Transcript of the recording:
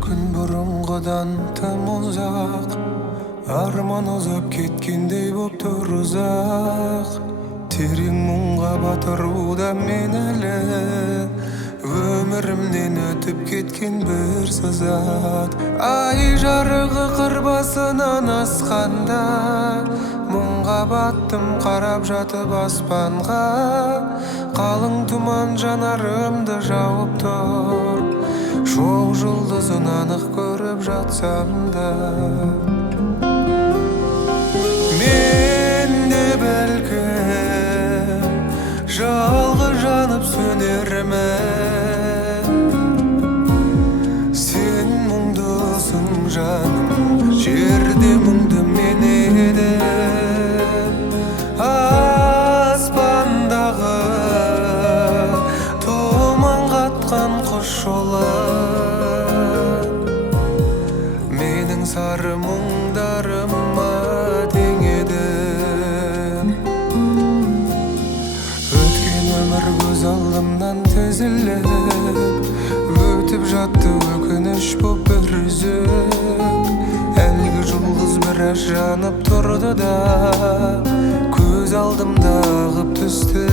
күн бұрынғыдан тым ұзақ, арман ұзап кеткендей боп тұр ұзақ. Терең мұңға батыруда мен әлі, өмірімнен өтіп кеткен бір сызат. Ай жарығы қыр басынан асқанда, мұңға баттым қарап жатып аспанға. Қалың тұман жанарымды жауып тұр, шоқ жұлдызын анық көріп жатсам да. Мен де бәлкім жалғыз жанып сөнермін. Сен мұңдысың жаным, жерде мұңды мен едім. Аспандағы тұман қатқан құс жолы, менің сары мұңдарыма тең еді. Өткен өмір көз алдымнан тізіліп, өтіп жатты өкініш боп бір үзіп. Әлгі жұлдыз біраз жанып тұрды да, көз алдымда ағып түсті.